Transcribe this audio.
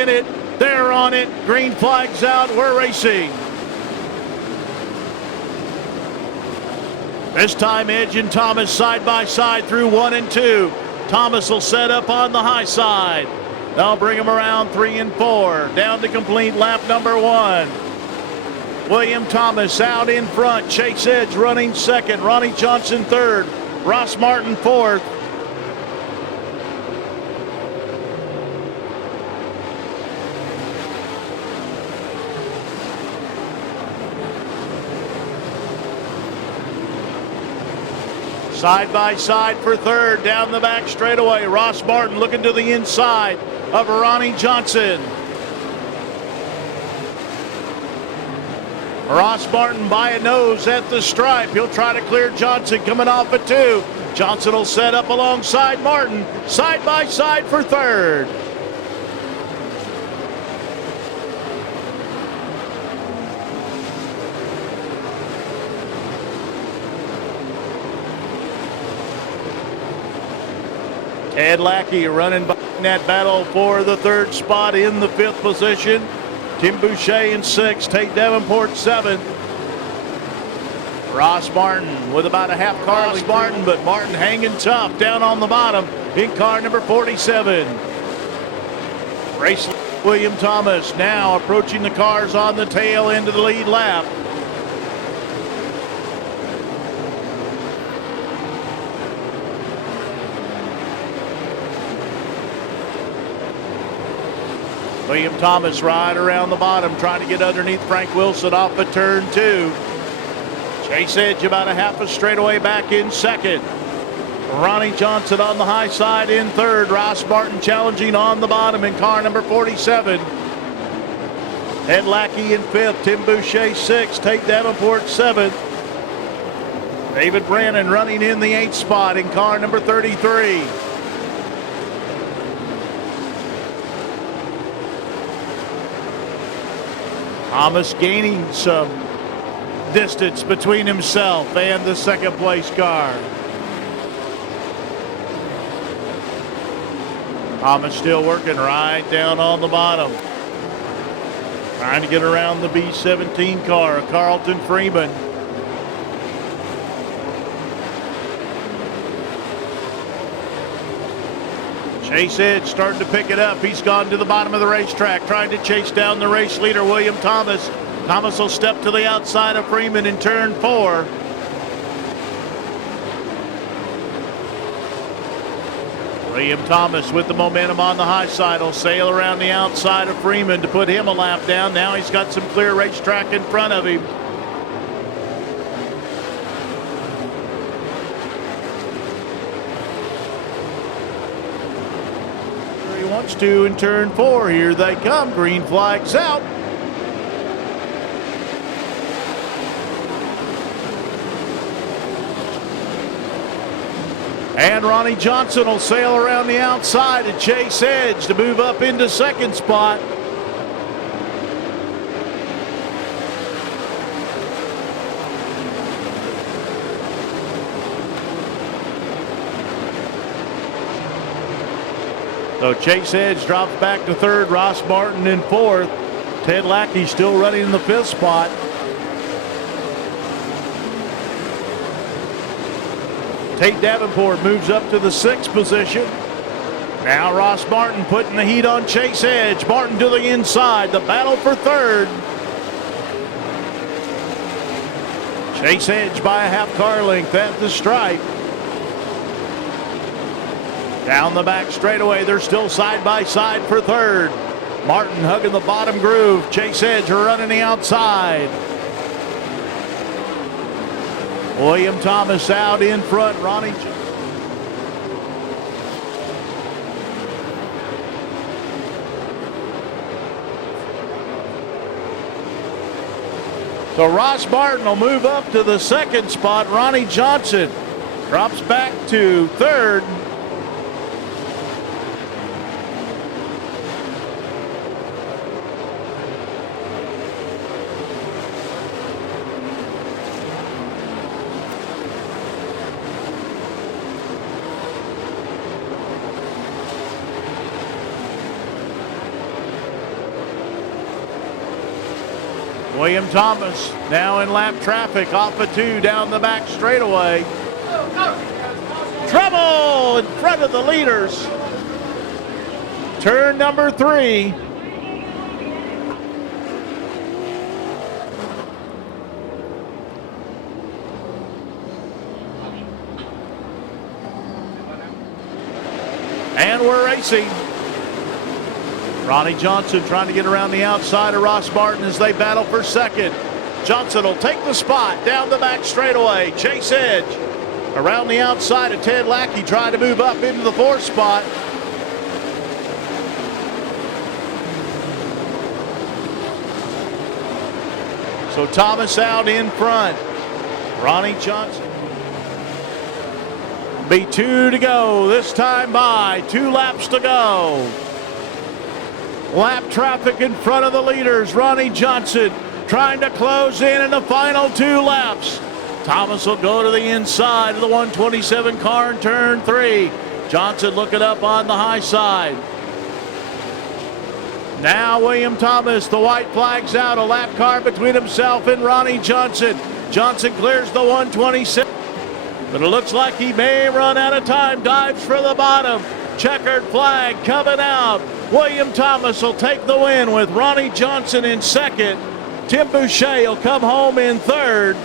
in it. They're on it. Green flag's out. We're racing. This time, Edge and Thomas side by side through 1 and 2. Thomas will set up on the high side. They'll bring him around 3 and 4. Down to complete lap number 1. William Thomas out in front. Chase Edge running second. Ronnie Johnson third. Ross Martin fourth. Side by side for third, down the back straightaway. Ross Martin looking to the inside of Ronnie Johnson. Ross Martin by a nose at the stripe. He'll try to clear Johnson coming off at 2. Johnson will set up alongside Martin, side by side for third. Ed Lackey running behind that battle for the third spot in the 5th position. Tim Boucher in 6th. Tate Davenport 7th. Ross Martin with about a half car of Martin, but Martin hanging tough down on the bottom in car number 47. Race William Thomas now approaching the cars on the tail end of the lead lap. William Thomas right around the bottom, trying to get underneath Frank Wilson off of turn 2. Chase Edge about a half a straightaway back in second. Ronnie Johnson on the high side in third. Ross Martin challenging on the bottom in car number 47. Ed Lackey in 5th. Tim Boucher 6th. Tate Davenport 7th. David Brannon running in the 8th spot in car number 33. Thomas gaining some distance between himself and the second place car. Thomas still working right down on the bottom. Trying to get around the B17 car, Carlton Freeman. Chase Edge starting to pick it up. He's gone to the bottom of the racetrack, trying to chase down the race leader, William Thomas. Thomas will step to the outside of Freeman in turn 4. William Thomas with the momentum on the high side will sail around the outside of Freeman to put him a lap down. Now he's got some clear racetrack in front of him. Wants to in turn 4. Here they come. Green flag's out. And Ronnie Johnson will sail around the outside and Chase Edge to move up into second spot. So Chase Edge drops back to third. Ross Martin in 4th. Ted Lackey still running in the 5th spot. Tate Davenport moves up to the 6th position. Now Ross Martin putting the heat on Chase Edge. Martin to the inside. The battle for third. Chase Edge by a half car length at the stripe. Down the back straightaway, they're still side by side for third. Martin hugging the bottom groove. Chase Edge running the outside. William Thomas out in front. Ronnie. So Ross Martin will move up to the 2nd spot. Ronnie Johnson drops back to 3rd. William Thomas now in lap traffic off of 2 down the back straightaway. Trouble in front of the leaders. Turn number 3. And we're racing. Ronnie Johnson trying to get around the outside of Ross Martin as they battle for second. Johnson will take the spot down the back straightaway. Chase Edge around the outside of Ted Lackey trying to move up into the 4th spot. So Thomas out in front. Ronnie Johnson. Be 2 to go this time by. 2 laps to go. Lap traffic in front of the leaders. Ronnie Johnson trying to close in the final 2 laps. Thomas will go to the inside of the 127 car in turn 3. Johnson looking up on the high side. Now William Thomas, the white flag's out. A lap car between himself and Ronnie Johnson. Johnson clears the 127. But it looks like he may run out of time. Dives for the bottom. Checkered flag coming out. William Thomas will take the win with Ronnie Johnson in second. Tim Boucher will come home in third.